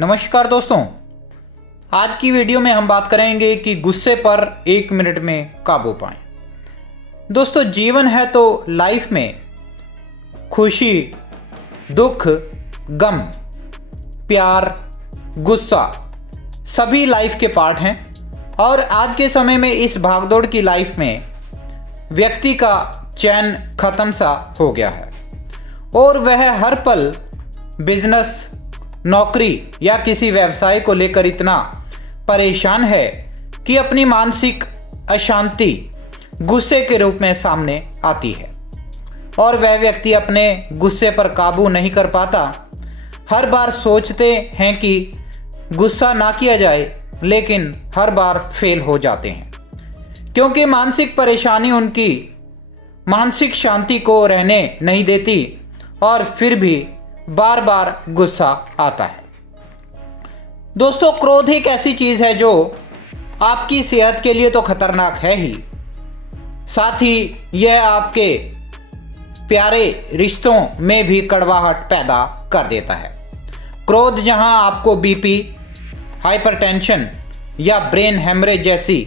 नमस्कार दोस्तों, आज की वीडियो में हम बात करेंगे कि गुस्से पर 1 मिनट में काबू पाएं। दोस्तों, जीवन है तो लाइफ में खुशी, दुख, गम, प्यार, गुस्सा सभी लाइफ के पार्ट हैं। और आज के समय में इस भागदौड़ की लाइफ में व्यक्ति का चैन खत्म सा हो गया है और वह हर पल बिजनेस, नौकरी या किसी व्यवसाय को लेकर इतना परेशान है कि अपनी मानसिक अशांति गुस्से के रूप में सामने आती है और वह व्यक्ति अपने गुस्से पर काबू नहीं कर पाता। हर बार सोचते हैं कि गुस्सा ना किया जाए, लेकिन हर बार फेल हो जाते हैं क्योंकि मानसिक परेशानी उनकी मानसिक शांति को रहने नहीं देती और फिर भी बार बार गुस्सा आता है। दोस्तों, क्रोध एक ऐसी चीज़ है जो आपकी सेहत के लिए तो खतरनाक है ही, साथ ही यह आपके प्यारे रिश्तों में भी कड़वाहट पैदा कर देता है। क्रोध जहां आपको बीपी, हाइपरटेंशन या ब्रेन हेमरेज जैसी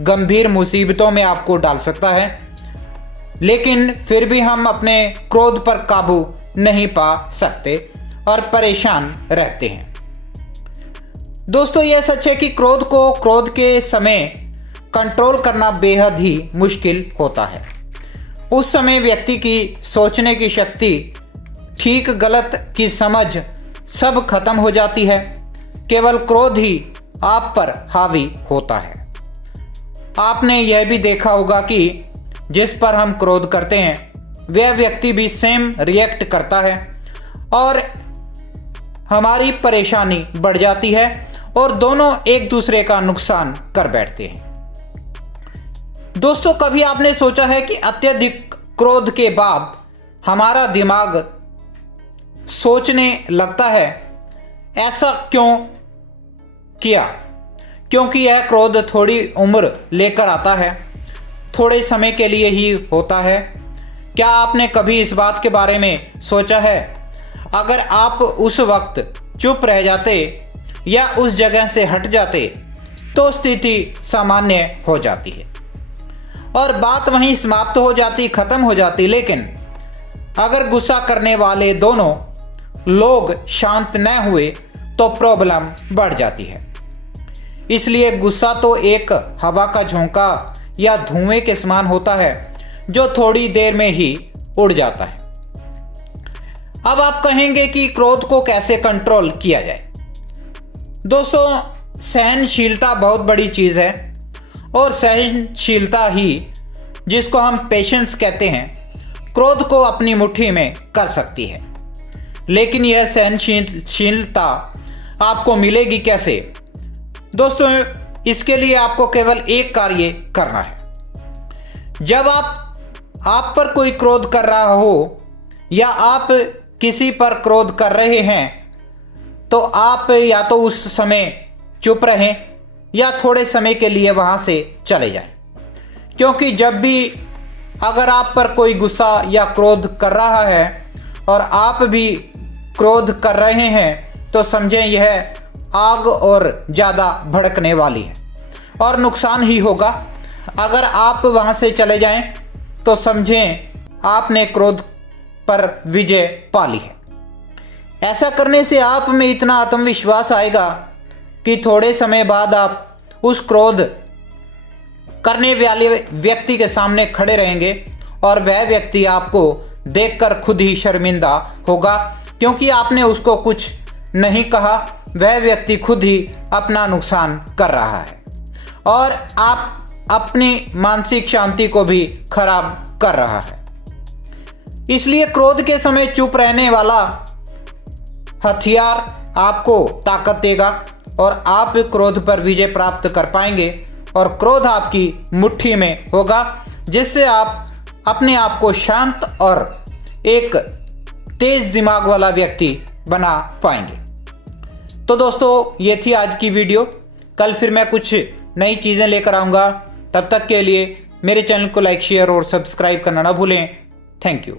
गंभीर मुसीबतों में आपको डाल सकता है, लेकिन फिर भी हम अपने क्रोध पर काबू नहीं पा सकते और परेशान रहते हैं। दोस्तों, यह सच है कि क्रोध के समय कंट्रोल करना बेहद ही मुश्किल होता है। उस समय व्यक्ति की सोचने की शक्ति, ठीक गलत की समझ सब खत्म हो जाती है। केवल क्रोध ही आप पर हावी होता है। आपने यह भी देखा होगा कि जिस पर हम क्रोध करते हैं वह व्यक्ति भी सेम रिएक्ट करता है और हमारी परेशानी बढ़ जाती है और दोनों एक दूसरे का नुकसान कर बैठते हैं। दोस्तों, कभी आपने सोचा है कि अत्यधिक क्रोध के बाद हमारा दिमाग सोचने लगता है, ऐसा क्यों किया? क्योंकि यह क्रोध थोड़ी उम्र लेकर आता है, थोड़े समय के लिए ही होता है। क्या आपने कभी इस बात के बारे में सोचा है, अगर आप उस वक्त चुप रह जाते या उस जगह से हट जाते तो स्थिति सामान्य हो जाती है और बात वहीं समाप्त हो जाती, खत्म हो जाती। लेकिन अगर गुस्सा करने वाले दोनों लोग शांत न हुए तो प्रॉब्लम बढ़ जाती है। इसलिए गुस्सा तो एक हवा का झोंका या धुएं के समान होता है जो थोड़ी देर में ही उड़ जाता है। अब आप कहेंगे कि क्रोध को कैसे कंट्रोल किया जाए? दोस्तों, सहनशीलता बहुत बड़ी चीज़ है और सहनशीलता ही, जिसको हम पेशेंस कहते हैं, क्रोध को अपनी मुट्ठी में कर सकती है। लेकिन यह सहनशीलता आपको मिलेगी कैसे? दोस्तों, इसके लिए आपको केवल एक कार्य करना है। जब आप पर कोई क्रोध कर रहा हो या आप किसी पर क्रोध कर रहे हैं तो आप या तो उस समय चुप रहें या थोड़े समय के लिए वहां से चले जाएं। क्योंकि जब भी अगर आप पर कोई गुस्सा या क्रोध कर रहा है और आप भी क्रोध कर रहे हैं तो समझें यह आग और ज़्यादा भड़कने वाली है और नुकसान ही होगा। अगर आप वहां से चले जाएं तो समझें आपने क्रोध पर विजय पा ली है। ऐसा करने से आप में इतना आत्मविश्वास आएगा कि थोड़े समय बाद आप उस क्रोध करने वाले व्यक्ति के सामने खड़े रहेंगे और वह व्यक्ति आपको देखकर खुद ही शर्मिंदा होगा, क्योंकि आपने उसको कुछ नहीं कहा। वह व्यक्ति खुद ही अपना नुकसान कर रहा है और आप अपनी मानसिक शांति को भी खराब कर रहा है। इसलिए क्रोध के समय चुप रहने वाला हथियार आपको ताकत देगा और आप क्रोध पर विजय प्राप्त कर पाएंगे और क्रोध आपकी मुट्ठी में होगा, जिससे आप अपने आप को शांत और एक तेज दिमाग वाला व्यक्ति बना पाएंगे। तो दोस्तों, ये थी आज की वीडियो। कल फिर मैं कुछ नई चीज़ें लेकर आऊँगा। तब तक के लिए मेरे चैनल को लाइक, शेयर और सब्सक्राइब करना ना भूलें। Thank you.